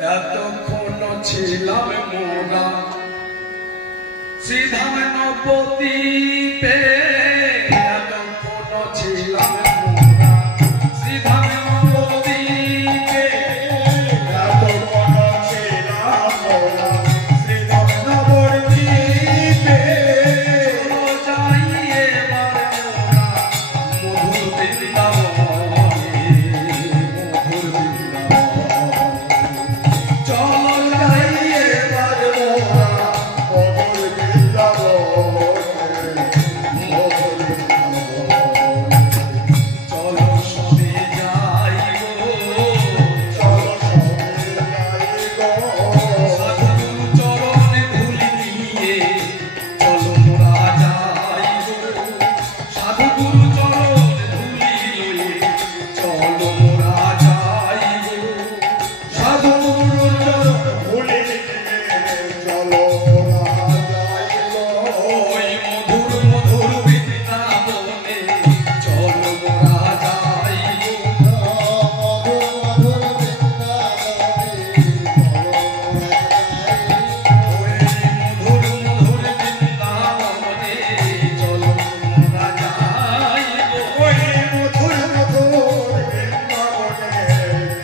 এতক্ষণ ছিলাম মোরা শ্রীধাম নবদ্বীপে, এতক্ষণ ছিলাম মোরা শ্রীধাম নবদ্বীপে, এতক্ষণ ছিলাম মোরা শ্রীধাম নবদ্বীপে। যাই এবার মোরা মধুর বৃন্দাবনে, মধুর বৃন্দাবনে। চলো যাই এবার মোরা মধুর বৃন্দাবনে, মধুর বৃন্দাবনে। চলো সবে যাই গো, চলো সবে যাই গো, সাধুগুরু চরণে ধুলি নিয়ে চলো মোরা যাই গো, সাধুগুরু চরণে ধুলি লয়ে চলো মোরা যাই গো, সাধুগুরু চরণ ধুলি নিয়ে চলো মোরা যাই গো। ওই মধুর মধুর বৃন্দাবনে চলো মোরা যাই গো, মধুর মধুর বৃন্দাবনে চলো মোরা যাই গো। ওই মধুর মধুর বৃন্দাবনে চলো মোরা যাই গো, ওই মধুর মধুর বৃন্দাবনে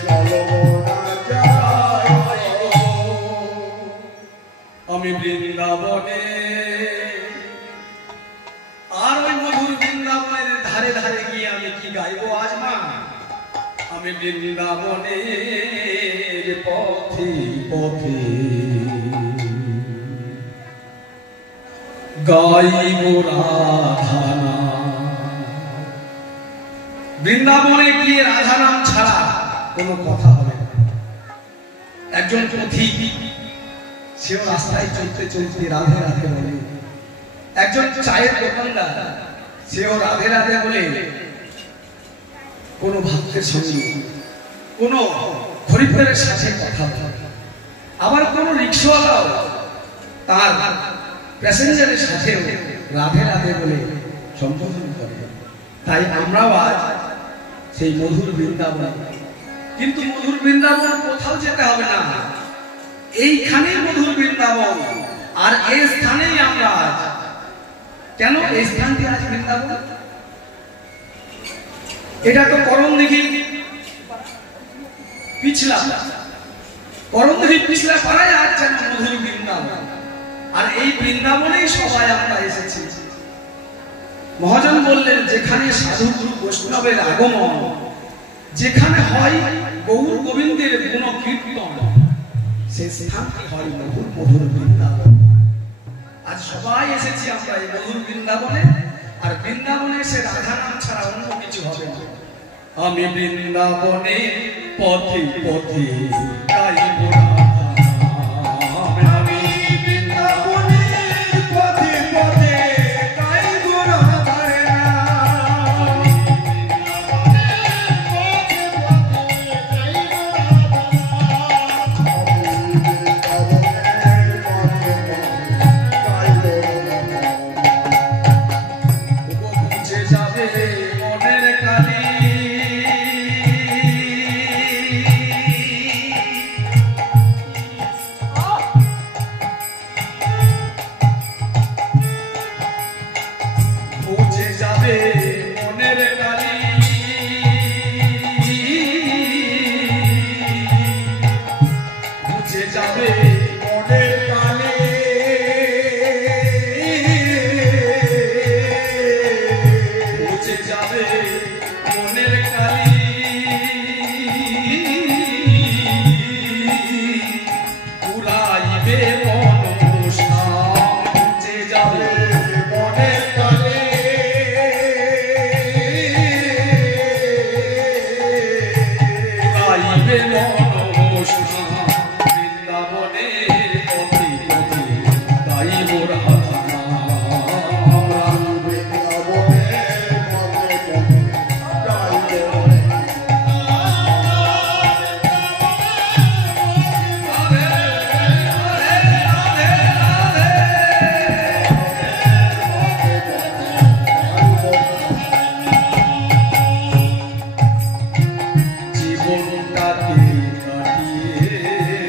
চলো মোরা যাই গো। আমি বৃন্দাবনে, আর ওই মধুর বৃন্দাবনের ধারে ধারে গিয়ে আমি কি গাইবো আজ মা? আমি বৃন্দাবনের পথে পথে গাইবো রাধা নাম। বৃন্দাবনে গিয়ে রাধা নাম ছাড়া কোনো কথা হবে না। একজন পথিক, সেও রাস্তায় চলতে চলতে রাধে রাধে বলে। একজন চায়ের দোকানদার, সেও রাধে রাধে বলে কোনো ভক্তের সঙ্গে, কোনো খরিদ্দারের সাথে কথা বলে। আবার কোনো রিক্সাওয়ালাও তার প্যাসেঞ্জারের সাথে রাধে রাধে বলে সম্বোধন করে। তাই আমরাও আজ সেই মধুর বৃন্দাবন, কিন্তু মধুর বৃন্দাবন কোথাও যেতে হবে না, এইখানেই মধুর বৃন্দাবন। আর এই স্থানেই আমরা আজ, কেন এই স্থানটি আজ বৃন্দাবন? এটা তো করমদিঘি পিছলা, করমদিঘি পিছলা পাড়ায় আজ যেন মধুর বৃন্দাবন। আর এই বৃন্দাবনেই সবাই আমরা এসেছি। মহাজন বললেন, যেখানে সাধু গুরু বৈষ্ণবের আগমন, যেখানে হয় গৌর গোবিন্দের গুণ কীর্তন, সেই স্থানটি হয় মধুর মধুর বৃন্দাবন। আজ সবাই এসেছি আমরা এই মধুর বৃন্দাবনে। আর বৃন্দাবনে এসে রাধা নাম ছাড়া অন্য কিছু হবে না। আমি বৃন্দাবনে পথে পথে গাইবো রাধা নাম। আমি বৃন্দাবনে পথে পথে গাইবো রাধা নাম। বুঝে যাবে মনের কালি, বুঝে যাবে মনের কালি, বুঝে যাবে মনের কালি, বুঝে যাবে মনের কালি। পুরাইবে মনসাম, বুঝে যাবে মনের কালি। পুরাইবে মনসাম, বৃন্দাবনে পথে পথে গাইবো রাধা নাম। আমরা বৃন্দাবনে পথে পথে গাইবো রাধে রাধে রাধে রাধে। জীবনটাকে কাটিয়ে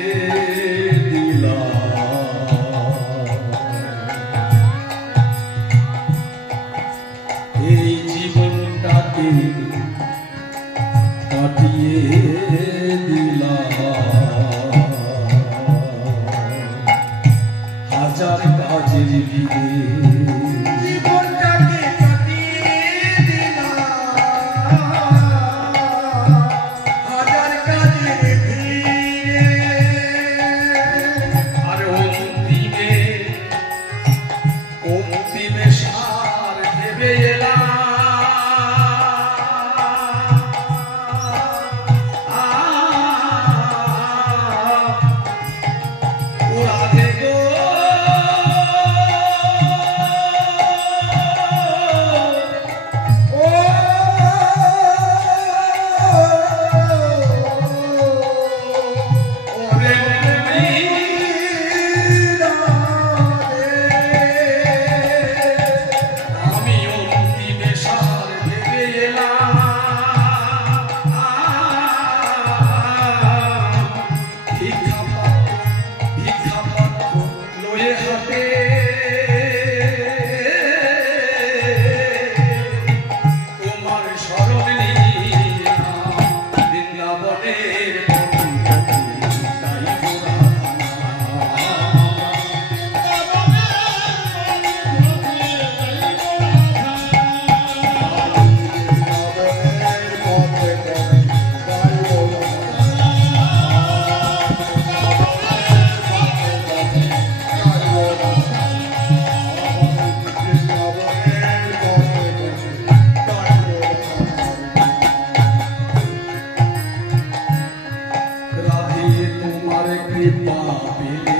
কৃপা পেলে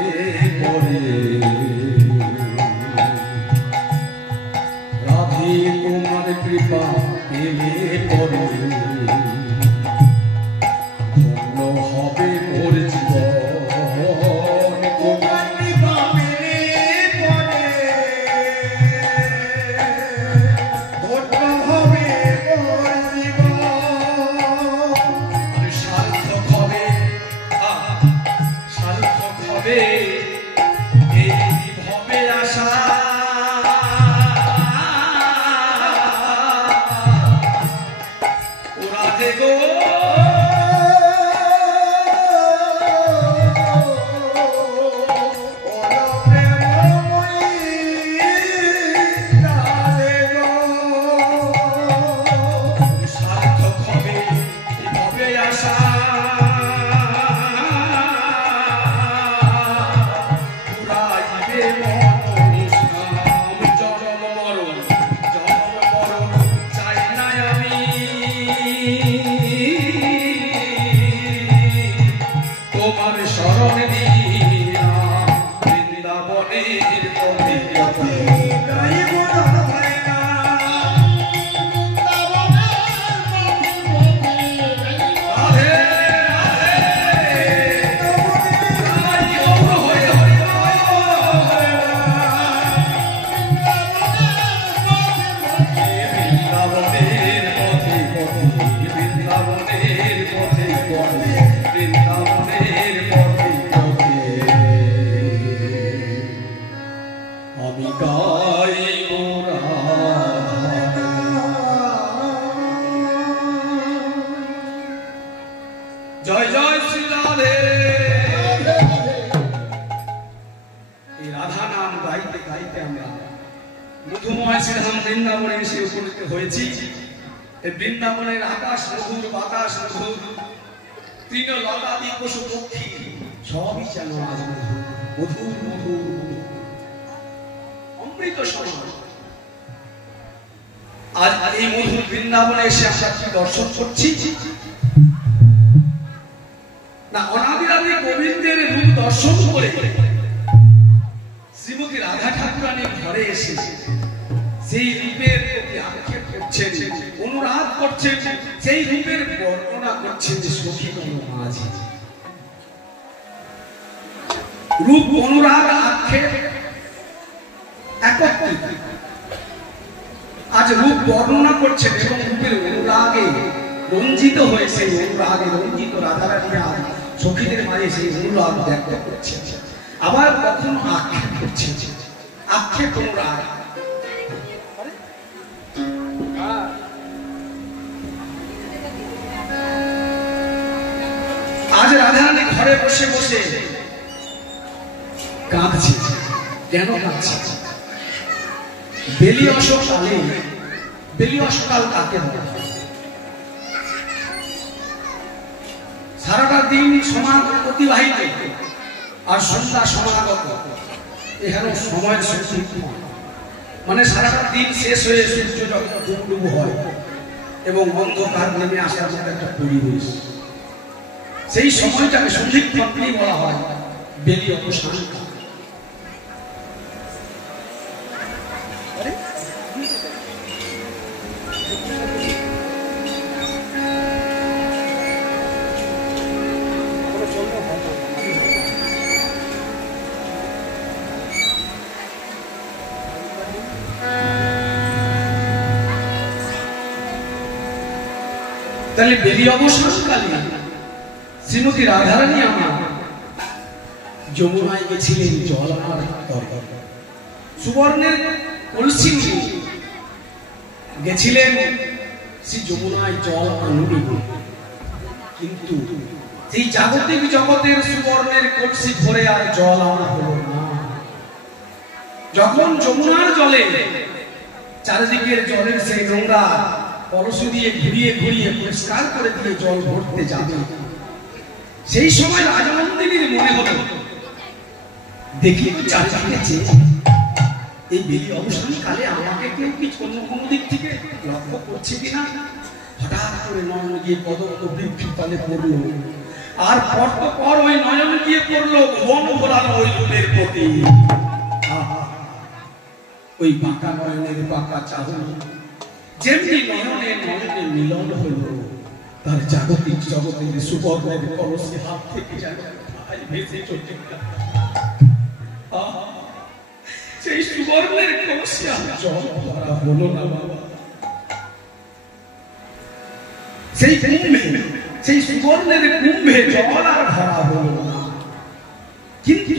পরে রাধে তোমার কৃপা পেলে পরে ধন্য হবে মোর জীবন তোমার কৃপা পেলে পরে ধন্য হবে মোর জীবন সার্থক হবে এই ভবে আশা ওরা যে গো সার্থক হবে এই ভবে আশা জয় জয় শ্রী রাধে। এই রাধা নাম গাইতে গাইতে আমরা মধুময় শ্রীধাম বৃন্দাবনে এসে উপনীত হয়েছি। এই বৃন্দাবনের আকাশ মধুর, বাতাস মধুর, তৃণ লতাদি পশু পক্ষী সবই যেন আজ মধুর মধুর অমৃত সমান। আজ এই মধুর বৃন্দাবনে এসে আমরা কি দর্শন করছি না, অনাদিরাদি গোবিন্দের রূপ দর্শন করে শ্রীমতী রাধা ঠাকুরানীর ঘরে এসে সেই রূপের প্রতি আক্ষেপ করছেন, অনুরাগ করছেন, সেই রূপের বর্ণনা করছেন যে সখী মাঝি। রূপ, অনুরাগ, আক্ষেপ একত্রিত। আজ রূপ বর্ণনা করছেন এবং রূপের অনুরাগে রঞ্জিত হয়ে সেই অনুরাগে রঞ্জিত রাধারানী আজ সখীদের মাঝে সেই অনুরাগ ব্যক্ত করছে। আবার কখনো আক্ষেপ করছে, আক্ষেপ অনুরাগ। আজ রাধারানী ঘরে বসে বসে কাঁদছে। কেন কাঁদছে? বেলি অসকালে, বেলি অসকাল কাকে বলে? সারাটা দিন সমাজ অতিবাহিত আর সন্ধ্যা সমাগত, এখানে সময়ের মানে সারাটা দিন শেষ হয়ে সূর্য যখন ডুব হয় এবং অন্ধকার নেমে আসার মতো একটা পরিবেশ, সেই সময়টাকে সন্ধিক্ষণই বলা হয় বেলি অবসান। তাহলে বেলি অবসানকালে শ্রীমতী রাধারানী আমার যমুনায় গেছিলেন জল আনার দরকার। সুবর্ণের কলসি গেছিলেন শ্রী যমুনায় জল আনবি, কিন্তু সেই জাগতিক জগতের সুবর্ণের কলসি ভরে আর জল আনা হলো না। যখন যমুনার জলে চারিদিকের জলের সেই নোংরা কলসি দিয়ে ঘুরিয়ে ঘুরিয়ে পরিষ্কার করে দিয়ে জল ভরতে যাবে, সেই সময় রাজনন্দিনীর মনে হলো দেখি চারিদিকে এই বেলি অবসান কালে আমাকে কেউ কি কোনো দিক থেকে লক্ষ্য করছে কিনা। হঠাৎ করে নয়ন গিয়ে পদক বৃক্ষের তলে পড়ল। আর পর ওই নয়ন গিয়ে পড়লো বন ভোলানো ওই রূপের প্রতি। ওই বাঁকা নয়নের বাঁকা চাহনি যেমনি নয়নে নয়নে মিলন হলো, তার জাগতিক জগতের সুবর্ণের কলসি হাত থেকে ভেসে চলছে। সেই সুবর্ণের কলসি আর জল ভরা হলো না বাবা। সেই কুম্ভে, সেই সুবর্ণের কুম্ভে জল আর ভরা হলো না, কিন্তু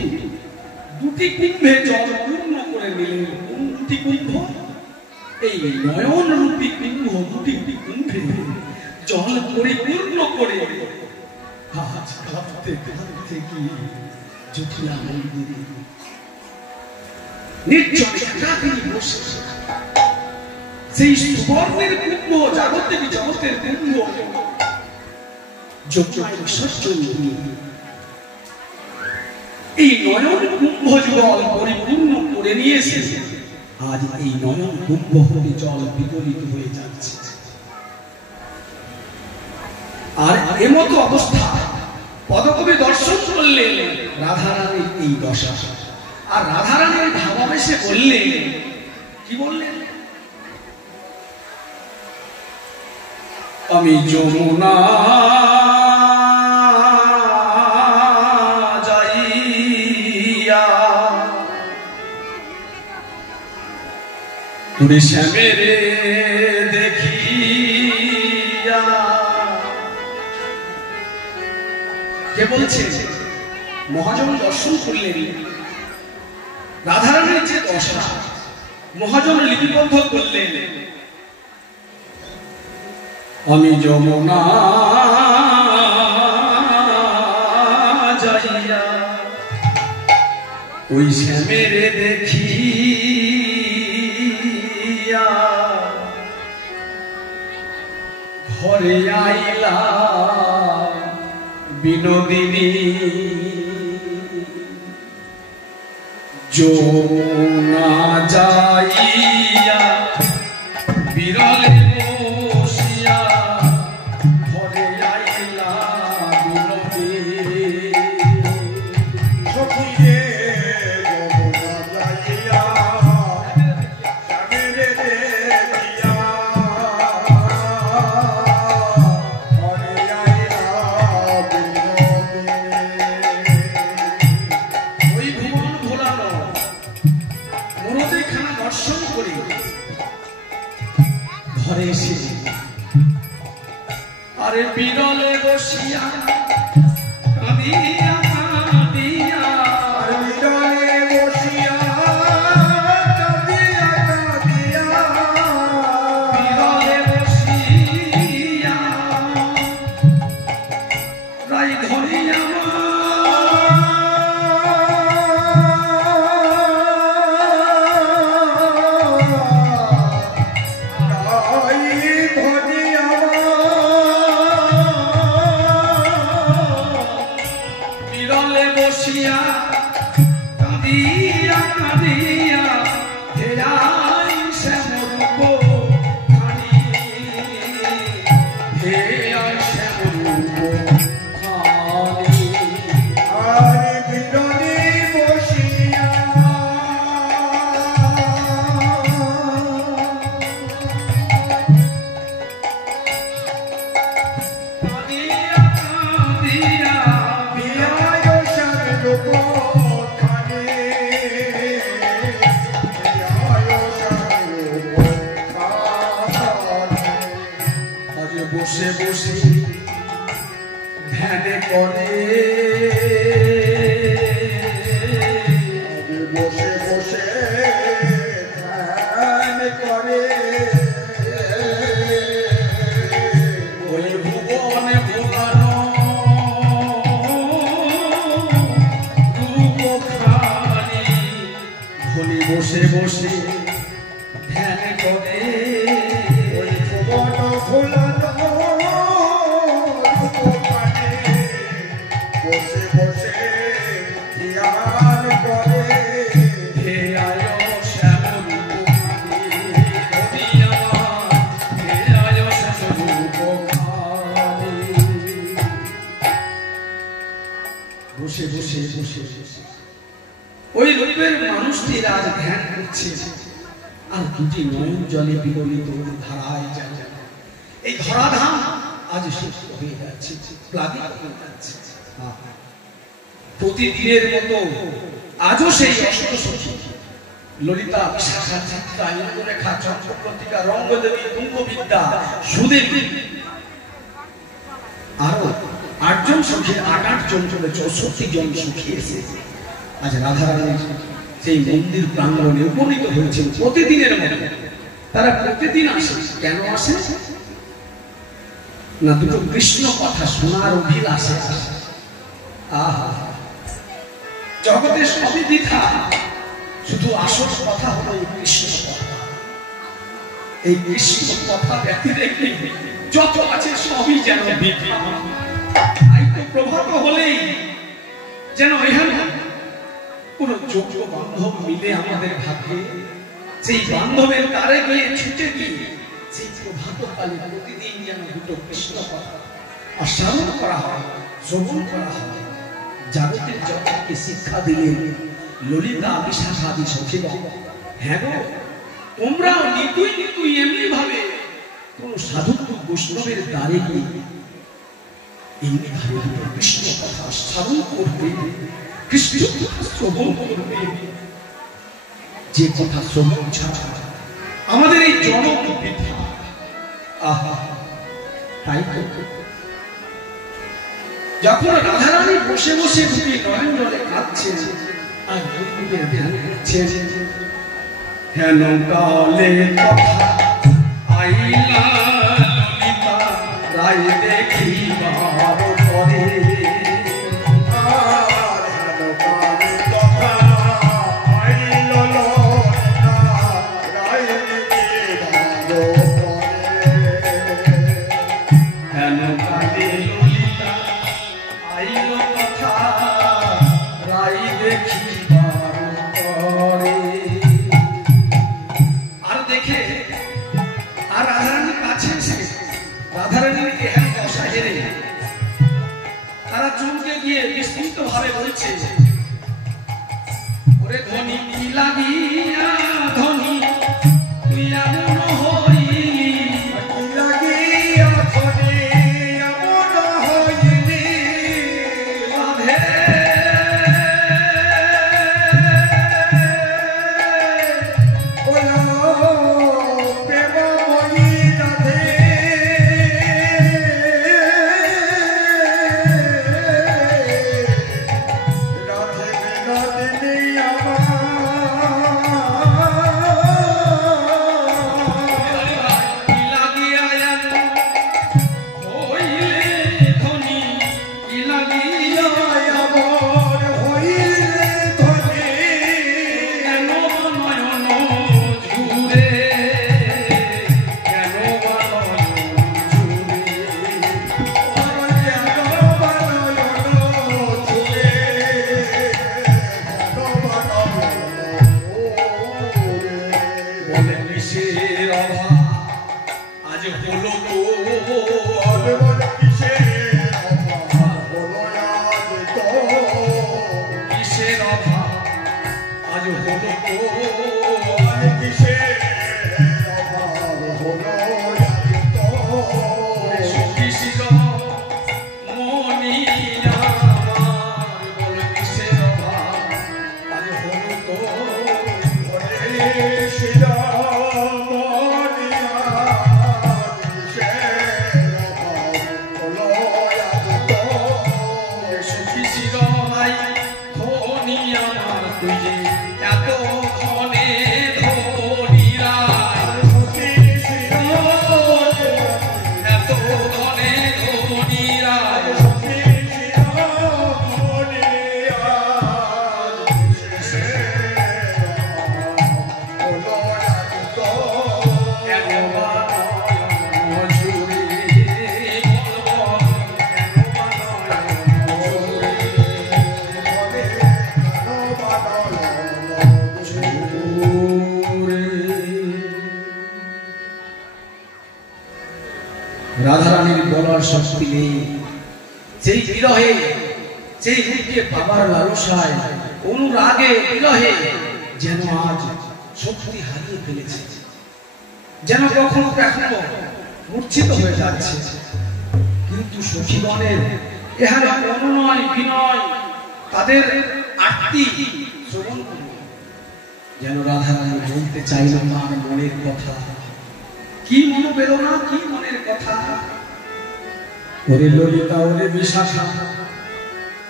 দুটি কুম্ভে জল পূর্ণ করে নিলেন। কোন দুটি কুম্ভ? এই নয়ন রূপী কুম্ভ দুটি কুম্ভে জল পরিপূর্ণ করে আজ কাঁদতে কাঁদতে গিয়ে জটিলা মন্দিরে নির্জনে একাকিনী বসে সেই সুবর্ণের কুম্ভ, জাগতিক জগতের কুম্ভ যজ্ঞায় বিসর্জন দিয়ে এই নয়ন কুম্ভ জল পরিপূর্ণ করে নিয়েছে। আজ এই নয়ন কুম্ভ হতে জল বিপরীত হয়ে যাচ্ছে। আর এমতো অবস্থা পদকবি দর্শন করলেন রাধারানীর এই দশা। আর রাধারানীর ভাবাবেশে বললেন, কি বললেন? আমি যমুনা যাইয়া তুরে শ্যামেরে দেখিয়া। কে বলছে? মহাজন দর্শন করলেন রাধারানীর যে দশা, মহাজন লিপিবদ্ধ করলেন। আমি যমুনা যাইয়া ওই শ্যামেরে দেখিয়া ঘরে আইলা বিনোদিনী যমুনা যাইয়া বিরলে বসিয়া ঘরে আইলা বিনোদিনী। সখী রে যমুনা যাইয়া শ্যামেরে দেখিয়া ঘরে আইলা বিনোদিনী। ওই ভুবন ভোলানো মরদেখানা দর্শন করে ঘরে এসে আরে বিরলে বসিয়া কাঁদিয়া কাঁদিয়া আর বিরলে বসিয়া কাঁদিয়া কাঁদিয়া বিরলে বসিয়া রাই ধরিয়া বিরলে বসিয়া কাঁদিয়া কাঁদিয়া হেরাই শ্যামরূপ খানি, হেরাই শ্যামরূপ খানি। আর বিরলে বসিয়া কাঁদিয়া কাঁদিয়া বিয়ায় শ্যামরূপ খানি, বিয়ায় শ্যামরূপ খানি। আজ বসে বসে ধ্যান করে বসে বসে ধ্যান করে ওই ভুবনে ভোলানো রূপখানি ধনী বসে বসে ধ্যান করে। ওই ভুবন ভোলানো রূপখানি বসে বসে ধ্যান করে। হে আয় শ্যামরূপ খানি, ধনী আমার হে আয় শ্যামরূপ খানি। বসে বসে বসে বসে ওই রূপের মানুষটির আজ ধ্যান করছে, আর দুটি নয়ন জলে বিগলিত ধারায় যায়। এই ধরাধাম আজ সুস্থ হয়ে যাচ্ছে, প্লাবিত হয়ে যাচ্ছে। প্রতিদিনের মতো আজও সেই অষ্টসখী ললিতা, বিশাখা, চিত্রা, ইন্দ্ররেখা, চন্দ্রপ্রতিকা, রঙ্গদেবী, তুঙ্গবিদ্যা, সুদেবী, আরো ৮ জন সখী, ৮ জন চলে ৬৪ জন সখী এসে আজ রাধারানীর সেই মন্দির প্রাঙ্গণে উপনীত হয়েছেন প্রতিদিনের মতো। তারা প্রতিদিন আসে। কেন আসে? না দুটো কৃষ্ণ কথা শোনার অভিলাষে আসে। আহা, জগতে সবই বৃথা, শুধু আসল কথা হলো এই কৃষ্ণ কথা। এই কৃষ্ণ কথা ব্যতিরেকে যত আছে সবই যেন বৃথা। তাই তো প্রভাত হলেই যেন এখানে কোন যোগ্য বান্ধব মিলে আমাদের ভাগ্যে সেই বান্ধবের দ্বারে গিয়ে ছুটে গিয়ে সেই প্রভাতকালে প্রতিদিন যেন দুটো কৃষ্ণ কথা আস্বাদন করা হয়, শ্রবণ করা হয়। জাগতিক জগৎকে শিক্ষা দিলেন ললিতা, বিশাখাদি সখীগণ। হ্যাঁ গো, তোমরাও নিতুই নিতুই এমনি ভাবে কোন সাধু বৈষ্ণবের দ্বারে গিয়ে এমনি ভাবে দুটো কৃষ্ণ কথা আস্বাদন করবে, কৃষ্ণ শ্রবণ করবে। যে কথা শ্রবণ ছাড়া আমাদের এই জনক বৃথা। আহা, তাই তো যখন রাধারানী বসে বসে দুটি নয়ন জলে কাঁদছে আর গুরুদেবের ধ্যান করছে, হেন কালে কথা আইলা ললিতা রায় দেখিবার পরে। তারা চমকে গিয়ে বিস্মিত ভাবে বলছে, ওরে ধনী কি লাগিয়া ধনী তুই এমন হইলি, কি লাগিয়া ধনী এমন হইলি, রাধে রাধারানীর বলার শক্তি নেই। সেই বিরহে সেই রূপ স্ত্রীকে পাবার লালসায় অনুরাগে বিরহে যেন আজ শক্তি হারিয়ে ফেলেছে, যেন কখনো কখনো মূর্ছিত হয়ে যাচ্ছে। কিন্তু সখীগণের এহার অনুনয় বিনয়, তাদের আরতি শ্রবণ করল, যেন রাধারানী বলতে চাইল তার মনের কথা। কি মনোবেদনা, কি মনের কথা। ওরে ললিতা, ওরে বিশাখা,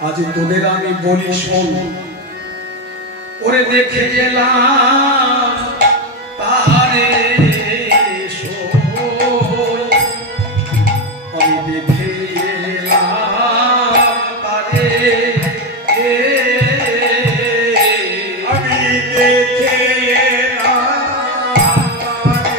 আজ তোদের আমি বলি শোন। ওরে দেখে এলাম তারে আমি দেখে এলাম তারে, আমি দেখে এলাম তারে,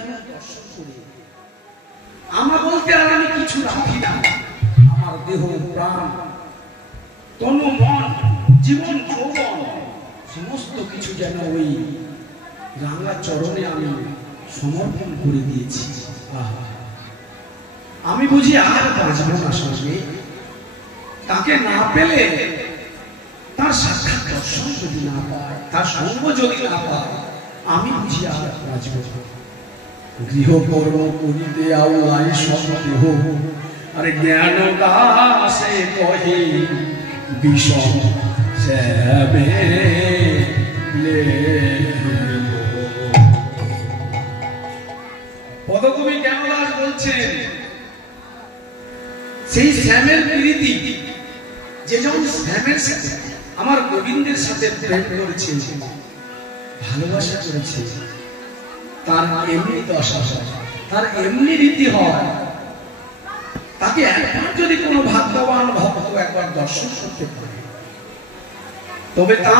আসবো দর্শন করে। আমার বলতে আর আমি কিছু রাখি না, আমার দেহ প্রাণ তনু মন জীবন যৌবন সমস্ত কিছু যেন ওই রাঙা চরণে আমি সমর্পণ করে দিয়েছি। আমি বুঝি আর বাঁচবো না সঙ্গে, তাকে না পেলে, তার সাক্ষাৎ দর্শন যদি না পায়, তার সঙ্গ যদি না পায়, আমি বুঝি আর বাঁচবো না। গৃহকর্ম করিতে আওলাই সব দেহ, আরে জ্ঞান দাসে কহে বিষম শ্যামে পদকবি জ্ঞানদাস বলছেন, সেই শ্যামের প্রীতি যে যেমন শ্যামের সাথে আমার গোবিন্দের সাথে প্রেম করেছে, ভালোবাসা করেছে, তার এমনি দশা হয়, তার এমনি রীতি হয়। তাকে একবার যদি কোনো ভাগ্যবান ভক্ত একবার দর্শন করতে পারে, তবে তা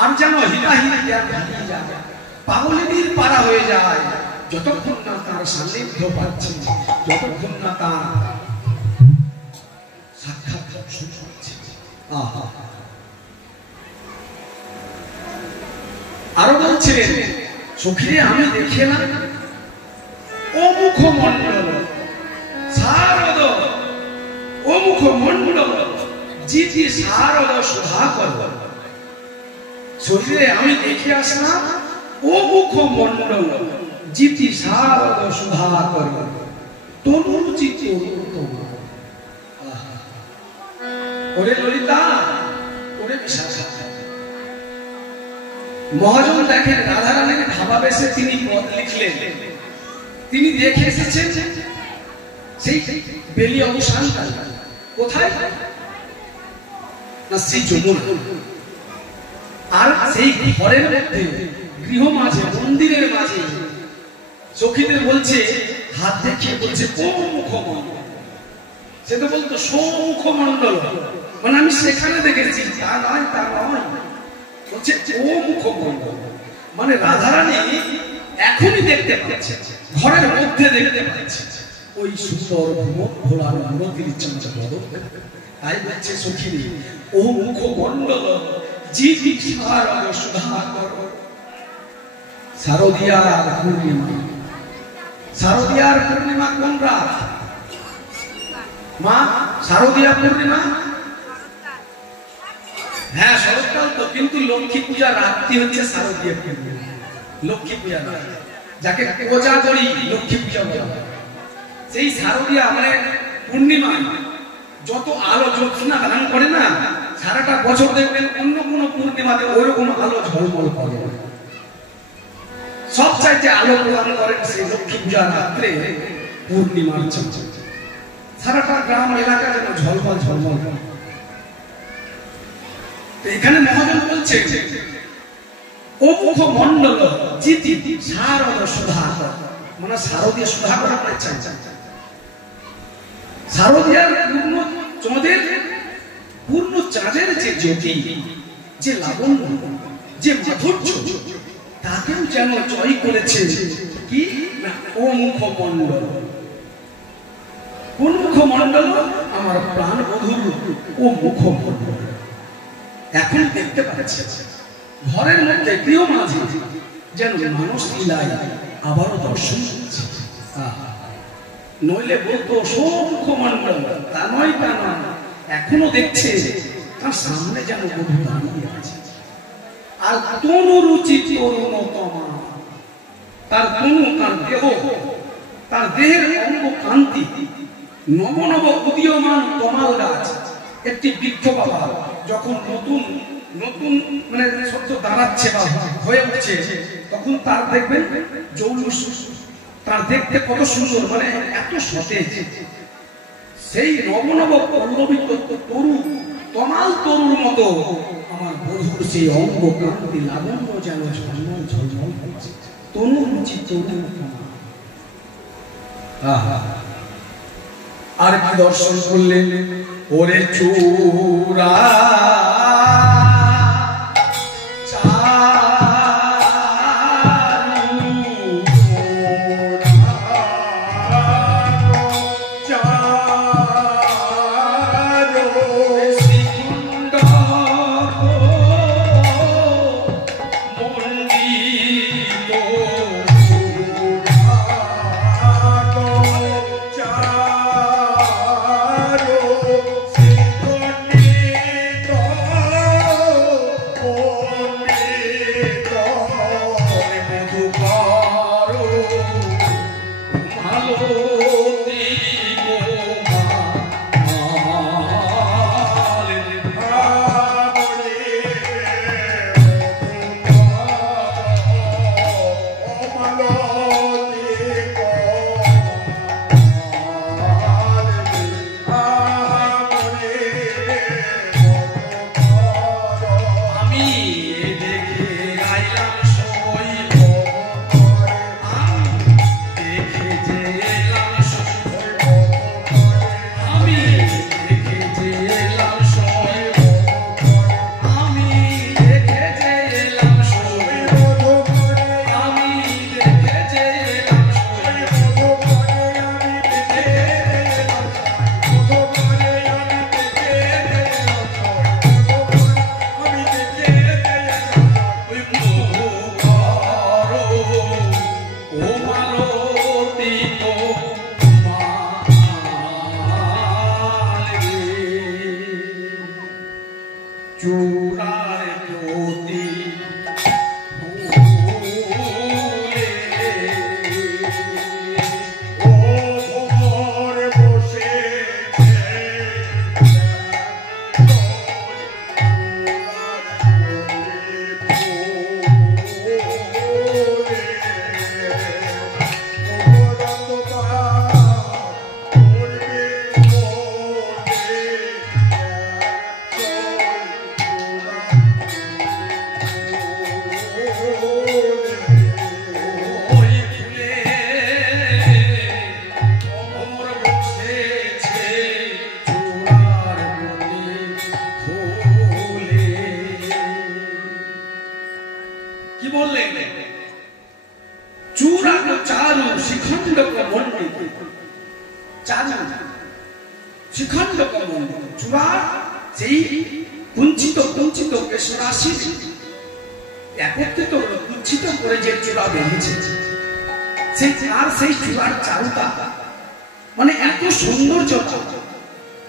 আর যেন হিতাহিত জ্ঞান হারিয়ে যায়, পাগলিনীর পারা হয়ে যায়, যতক্ষণ না তার সান্নিধ্য পাচ্ছে, যতক্ষণ না তার সাক্ষাৎ দর্শন পাচ্ছে। আরো বলছেন, সখীরে আমি দেখে না ও মুখমণ্ডল শারদ, ও মুখমণ্ডল জিতি শারদ সুধাকর। শরীরে আমি দেখে আসলাম ও মুখমণ্ডল জিতি শারদ সুধাকর, তনুরুচি তরুণ। ওরে ললিতা, ওরে বিশাখা। মহাজন দেখেন রাধারানীর ভাবাবেশে তিনি পদ লিখলেন, তিনি দেখে এসেছেন সেই বেলি অবসান কোথায় না সেই যমুনা। আর সেই ঘরের মধ্যে গৃহ মাঝে মন্দিরের মাঝে সখীদের বলছে, হাত দেখিয়ে বলছে ও মুখমণ্ডল। সে তো বলতো সৌমুখমণ্ডল, মানে আমি সেখানে দেখেছি, তা নয় তা নয়, বলছে ও মুখমণ্ডল, মানে রাধারানী এখনই দেখতে পাচ্ছে, ঘরের মধ্যে দেখতে পাচ্ছে ওই সুন্দর ভোলার মূর্তির চঞ্চল। তাই বলছে সখীরে ও মুখমণ্ডল জিতি শারদ সুধাকর। শারদিয়ার পূর্ণিমা, শারদিয়ার পূর্ণিমা কোন রাত মা? শারদিয়া পূর্ণিমা, হ্যাঁ শরৎকাল তো, কিন্তু লক্ষ্মী পূজা রাত্রি হচ্ছে শারদীয়া পূর্ণিমা, লক্ষ্মী পূজা রাত, যাকে কোজাগরী লক্ষ্মী পূজা বলা হয়। সেই শারদীয়া মানে পূর্ণিমা যত আলো জ্যোৎস্না দান করে না, সারাটা বছর দেখবেন অন্য কোন পূর্ণিমাতে ওইরকম আলো ঝলমল করে। সব চাইতে আলো প্রদান করেন সেই লক্ষ্মী পূজা রাত্রে পূর্ণিমার চঞ্চল, সারাটা গ্রাম এলাকা যেন ঝলমল ঝলমল। এখানে মহাজন বলছে ও মুখমণ্ডল জিতি শারদ সুধাকর, মানে শারদীয় সুধাকর চাই। শারদীয়ার পূর্ণ চাঁদের, পূর্ণ চাঁদের যে জ্যোতি, যে লাবণ্য, যে মাধুর্য, তাকেও যেন জয় করেছে কি না ও মুখমণ্ডল। কোন মুখমণ্ডল? আমার প্রাণ বধূর ও মুখমণ্ডল। এখন দেখতে পাচ্ছে ঘরের মধ্যে প্রিয় মাঝে যেন মানুষ লীলায় আবারও দর্শন করছে। নইলে বলতো মুখমণ্ডল, তা নয় তা নয়, এখনো দেখছে তার সামনে যেন বধূ দাঁড়িয়ে আছে। আর তনুরুচি তরুণতমা, তার তনু, তার দেহ, তার দেহের অঙ্গ কান্তি নব নব উদীয়মান তমাল গাছ। একটি বৃক্ষ বাবা যখন নতুন নতুন মানে সত্য দাঁড়াচ্ছে বা হয়ে উঠছে, তখন তার দেখবেন জৌলুস, তার দেখতে কত সুন্দর, মানে এত সতেজ। সেই নব নব পল্লবী তরু, তমাল তরুর মতো আমার বধূর সেই অঙ্গ কান্তি লাবণ্য যেন ঝলমল ঝলমল করছে। তনু রুচি তরু। আর কি দর্শন করলেন? ওরে চূড়া চারু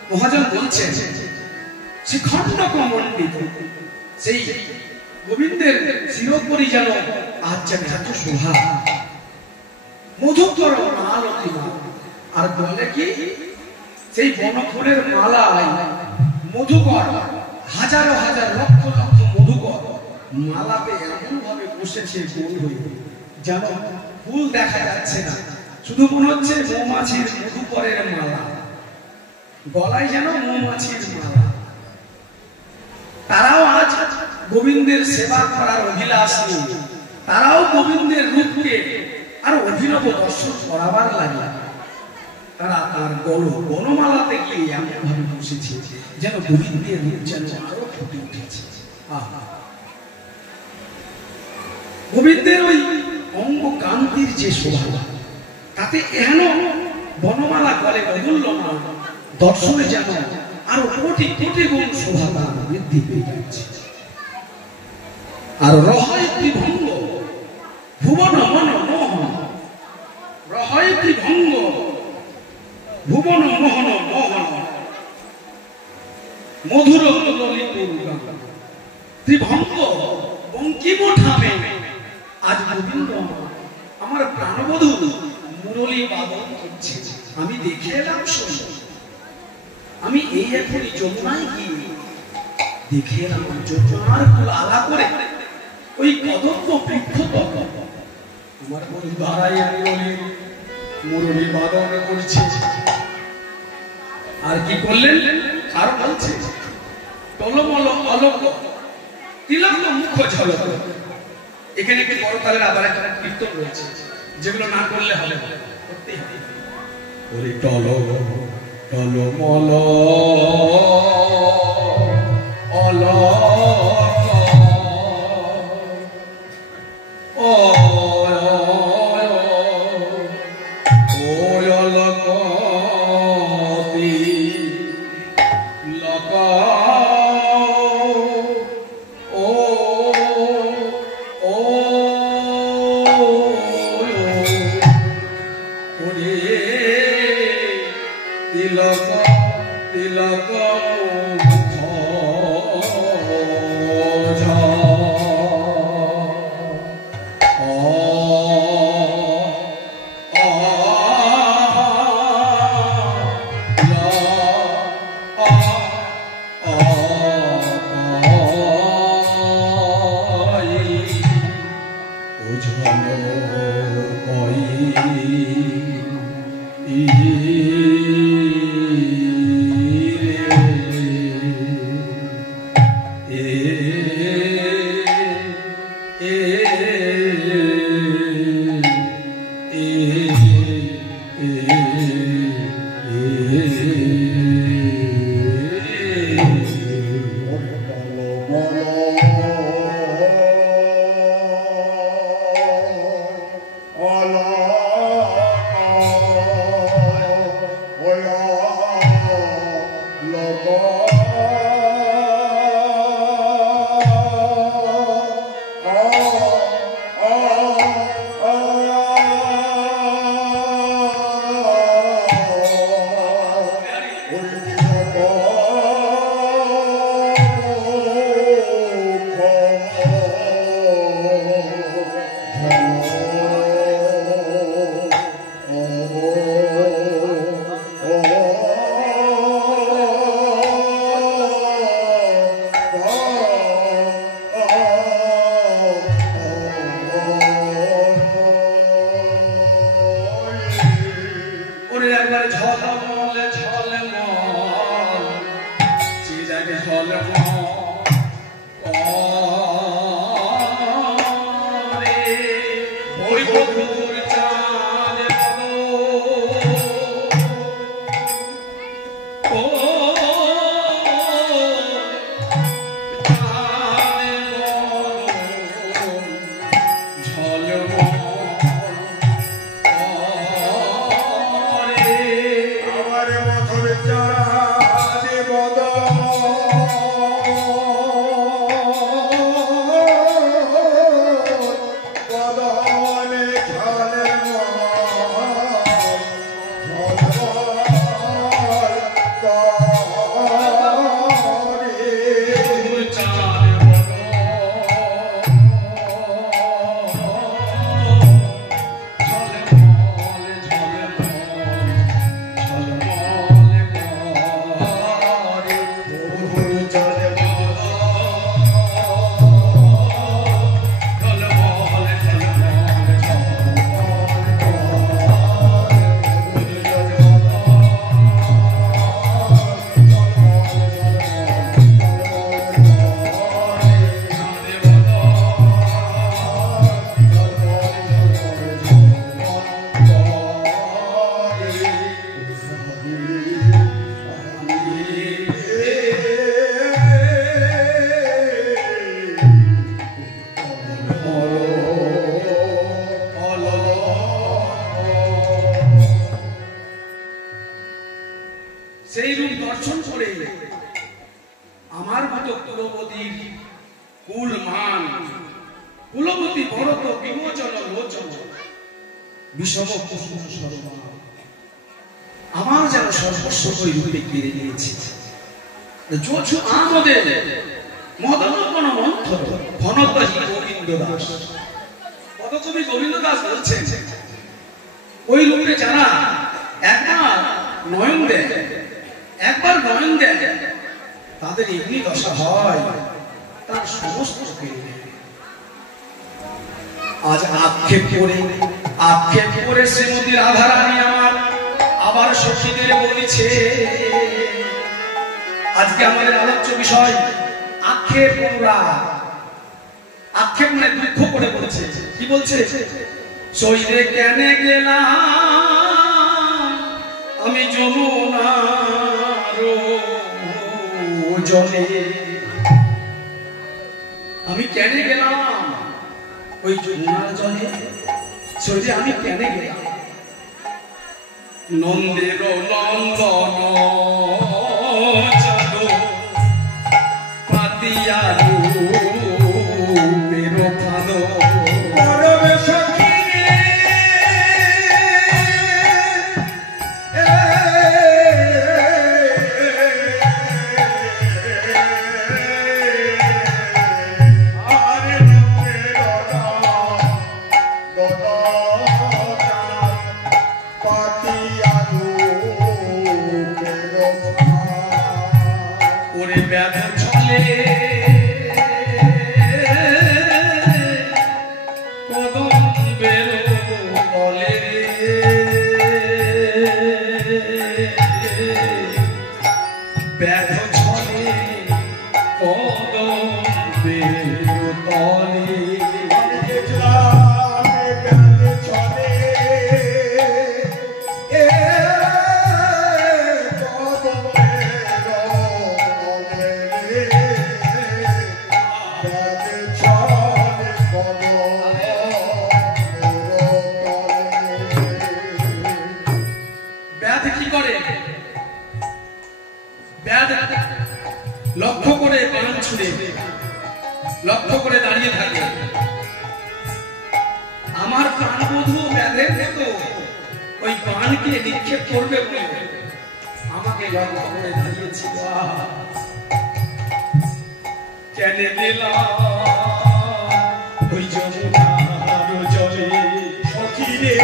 মহাজন বলছেন শিখণ্ড কমণ্ডিত সেই গোবিন্দের চিরপরি যেন আজ যেন এত শোভা মধুকর মালতী আর বলে কি সেই বনফুলের মালায় মধুকর হাজারো হাজার লক্ষ লক্ষ মধুকর মালাতে এমন ভাবে বসেছে গোল হয়ে যেন ফুল দেখা যাচ্ছে না, শুধু মনে হচ্ছে মৌমাছির মধুকরের মালা, গলায় যেন মৌমাছির মালা। তারাও আজ গোবিন্দের সেবা করার অভিলাষ নেই, তারাও গোবিন্দের রূপকে আর অভিনব দর্শন করাবার লাগে। তারা তার বনমালাতে গিয়ে এমন ভাবে বসেছে যেন গোবিন্দের রূপ যেন আরো ফুটে উঠেছে। গোবিন্দের ওই অঙ্গ কান্তির যে শোভা, তাতে এহেন বনমালা করে অমূল্য না, দর্শনে যেন আরো কোটি কোটি গুণ শোভা তার বৃদ্ধি পেয়ে যাচ্ছে। আর রহয় ত্রিভঙ্গ ভুবন মন মোহন, রহয় ত্রিভঙ্গ ভুবন মোহন মোহন মধুর ত্রিভঙ্গ বঙ্কিম ঠামে আজ গোবিন্দ আমার প্রাণবধূ মুরলী বাদন করছে। আমি দেখে এলাম, শুনি আমি এই এখনই যমুনায় গিয়ে দেখে এলাম যমুনার কুল আলা করে ওই কদম্ব বৃক্ষ তলে আমার বধূ দাঁড়াইয়া মুরলী বাদন করছে। আর কি করলেন? আর বলছে টলমল অলক তিলক মুখ ঝলক। এখানে একটি বড় তালের আবার একটা কীর্তন রয়েছে, যেগুলো না করলে হবে, করতেই হবে। ওরে টলমল অলক তিলক কদম বেরো বলে ব্যাধ ছলে কদমে তলে লক্ষ্য করে বাণ ছুড়ে লক্ষ্য করে দাঁড়িয়ে থাকে। আমার প্রাণবধূ ব্যাধের মতো ওই বাণকে নিক্ষেপ করবে বলে আমাকে লক্ষ্য করে দাঁড়িয়েছিল। কেন দিলাম ওই যমুনার জলে সখী রে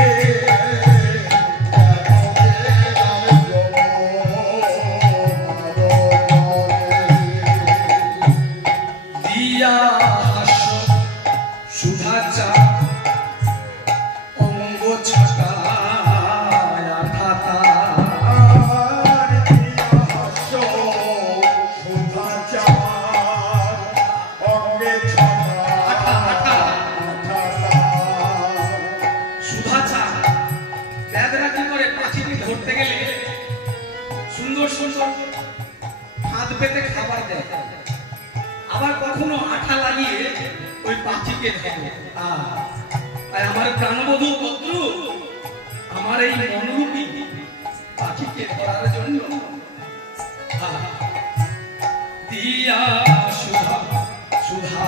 আবার কখনো আঠা লাগিয়ে ওই পাখিকে ধরে। আমার প্রাণবধূ বন্ধু আমার এই মনোরূপী পাখিকে ধরার জন্য দিয়া সুধা সুধা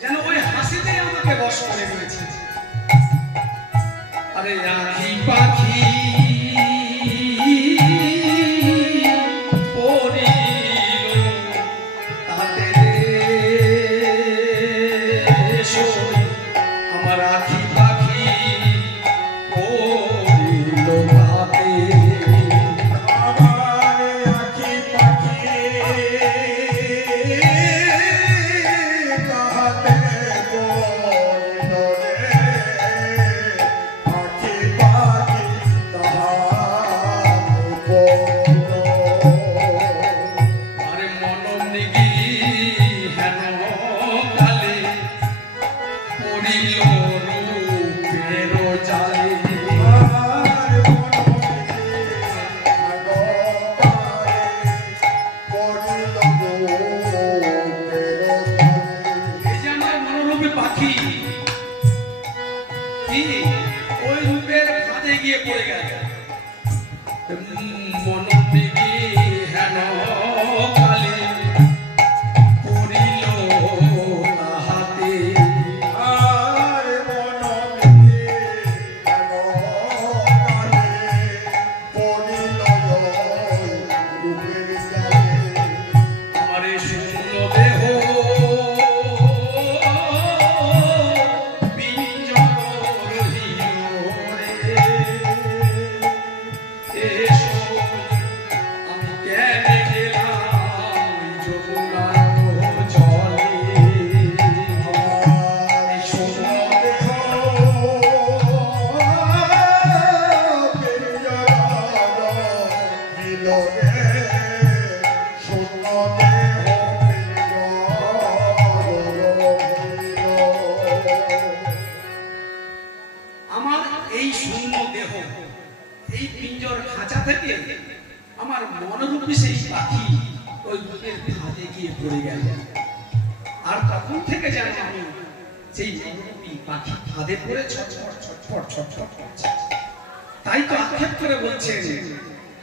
যেন ওই হাসিতে আমাকে বশ করে নিয়েছে। আরে আখি পাখি আমার আখি পাখি পড়িল ভাতে ওই রূপের ফাঁদে গিয়ে পড়ে গেল। মনোদিগি হেন কালে পড়িল তাহাতে আর মনোদিগি হেন কালে পড়িল রূপের জালে আমারে শূন্য দেহ আমার মনোরূপী সেই পাখি ওই বুকের ফাঁদে গিয়ে পড়ে গেল। আর তখন থেকে জানি আমি সেই মনোরূপী পাখি ফাঁদে পড়ে ছটফট ছটফট ছটফট করছে। তাই তো আক্ষেপ করে বলছেন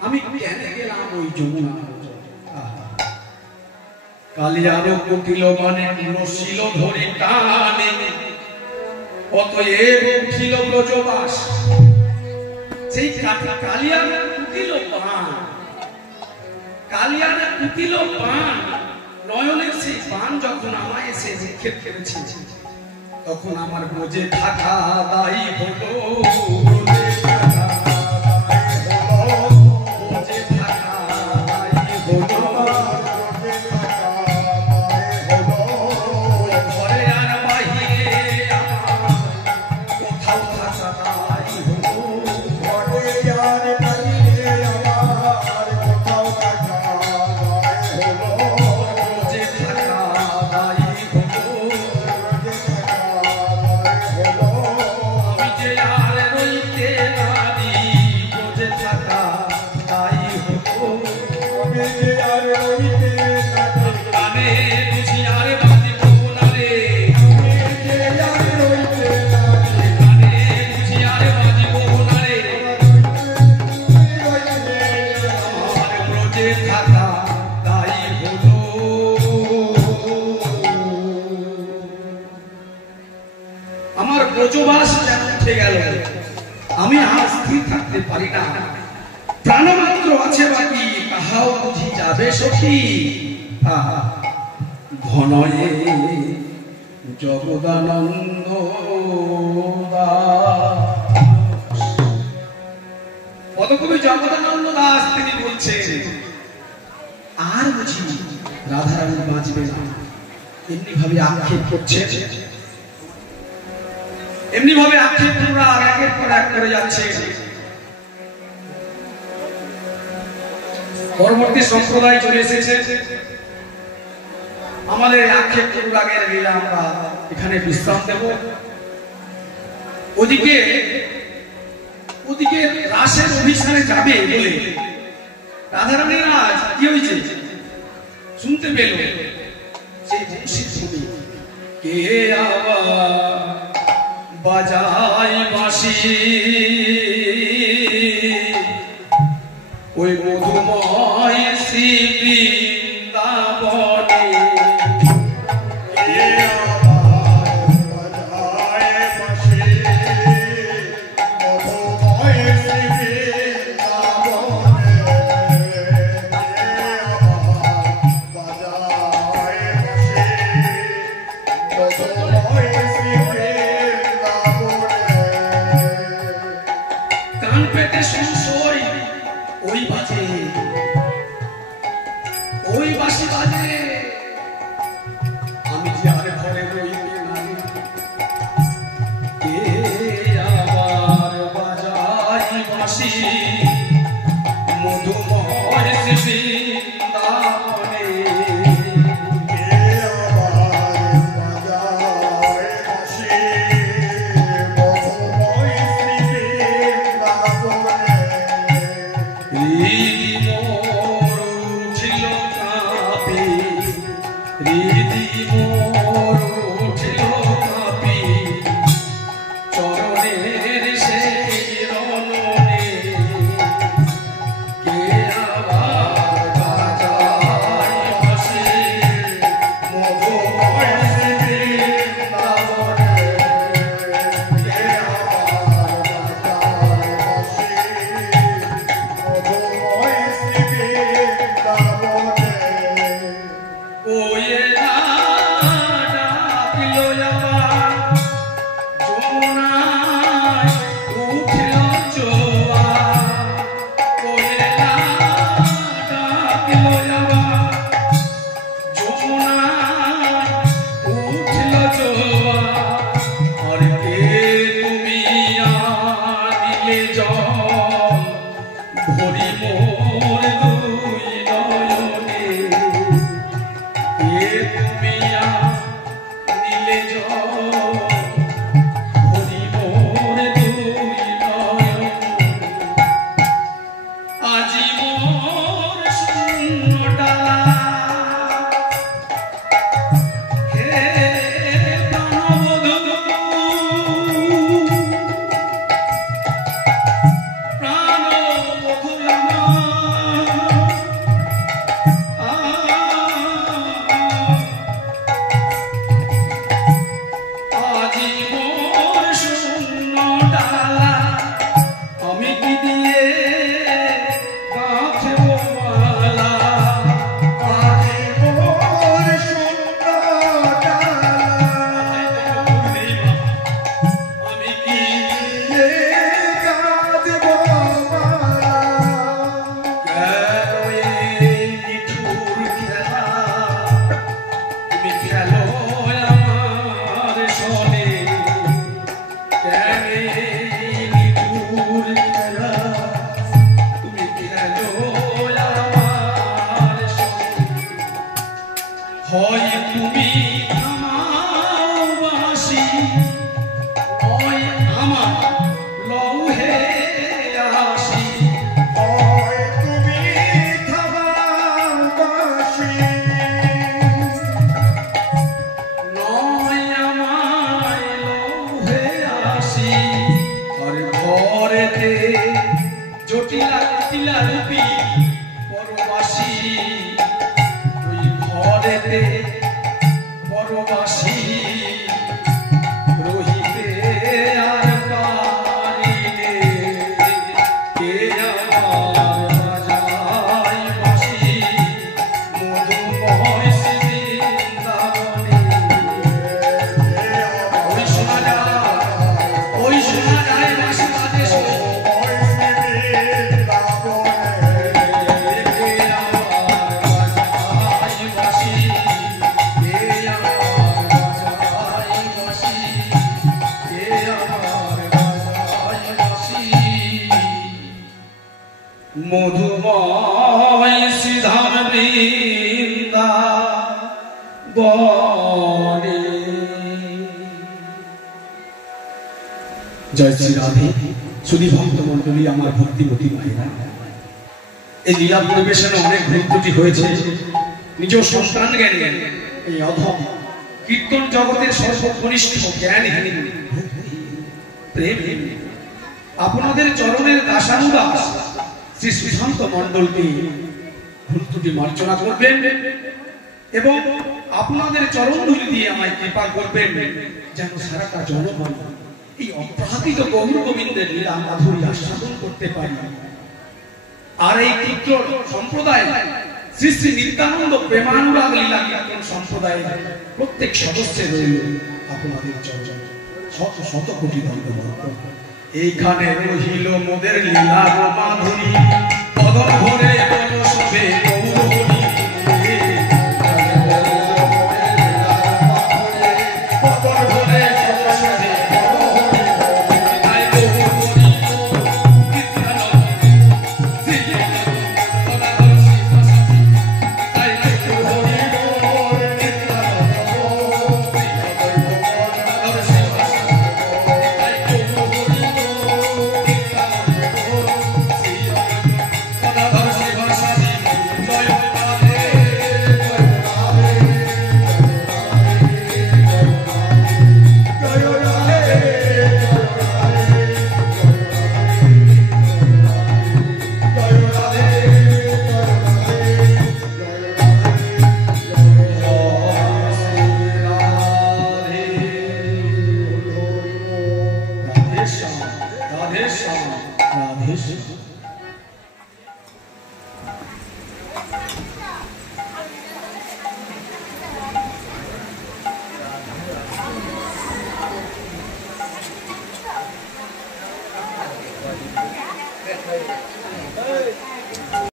আমি কেন গেলাম ওই যমুনা কালিয়ার কুটিল মানে রসিল ধরে টানে অতএব উঠিল ব্রজবাস। সেই কালিয়ার কুটিল বান কালিয়ার কুটিল বান নয়নের সেই বান যখন আমায় এসে নিক্ষেপ করেছে, তখন আমার ব্রজে থাকা দায়ী হলো, ব্রজে থাকা দায়ী হলো, ঘরে আর বাহিরে আমার কোথাও থাকা দায়ী হলো, ব্রজে থাকা দায়ী হলো, আমি যে আর রইতে পারি, ব্রজে থাকা দায়ী হলো, কানে বুঝি আর বাজিব না রে, কানে বুঝি আর বাজিব না রে, আমার ব্রজে থাকা দায়ী হলো। আমার ব্রজবাস যেন উঠে গেল, আমি আর স্থির থাকতে পারি না, প্রাণমাত্র আছে বাকি, তাহাও বুঝি যাবে সখী। আহা, ঘনয়ে জগদানন্দ দাস, পদকবি জগদানন্দ দাস তিনি বলছেন, আর বুঝি রাধারানী বাঁচবে না, এমনি ভাবে আক্ষেপ করছেন, এমনি ভাবে আক্ষেপ পুরা একের পর এক করে যাচ্ছে। পরবর্তী সম্প্রদায় চলে এসেছে, আমাদের আক্ষেপ পুরাগের মিলে আমরা এখানে বিশ্রাম দেব। ওদিকে রাসের অভিযানে যাবে বলে রাধারানীর আজ কি হয়েছে শুনতে পেল, সেই বংশীর ছবি কে আবার বাজায় বাঁশি, ওই মধুময় শ্রী বৃন্দাবনে, কান পেতে শুনছই ওই বাজে, ওই বাঁশি বাজে, আমি যে আর ঘরে রইতে নাই, কে আবার বাজাই বাঁশি মধুময় শ্রী বৃন্দাবনে, ঘরেতে জটিলা জটিলা রূপী পরবাসী, ওই ঘরেতে পরবাসী রহিতে আর পারিলে কে আমার বাজায় বাঁশি মধুময় বৃন্দাবনে। ওই শোনা যায় বাঁশি বাজে মধুময় সিধার বৃন্দাবনে। জয় শ্রী রাধে। শুধু ভক্ত মন্ডলী, আমার ভক্তিমতী মায়েরা, এই লীলা পরিবেশনে অনেক ভুল ত্রুটি হয়েছে। নিজ সন্তান জ্ঞানী এই অধম কীর্তন জগতের সর্বকনিষ্ঠ জ্ঞানহীন প্রেমহীন আপনাদের চরণের দাসানুদাস শ্রী সুশান্ত মণ্ডলকে ভুল ত্রুটি মার্জনা করবেন এবং আপনাদের চরণ ধুলি দিয়ে আমায় কৃপা করবেন, যেন সারাটা জনগণ এই অপ্রাকৃত গৌর গোবিন্দের লীলা মাধুরী আস্বাদন করতে পারি। আর এই কীর্তন সম্প্রদায় শ্রী শ্রী নিত্যানন্দ প্রেমানুরাগ লীলা কীর্তন সম্প্রদায়ের প্রত্যেক সদস্যের রইল আপনাদের চরণ শত শত কোটি ধন্যবাদ। এইখানে রহিল মোদের লীলা মাধুরী, পদম ভরে পরশবে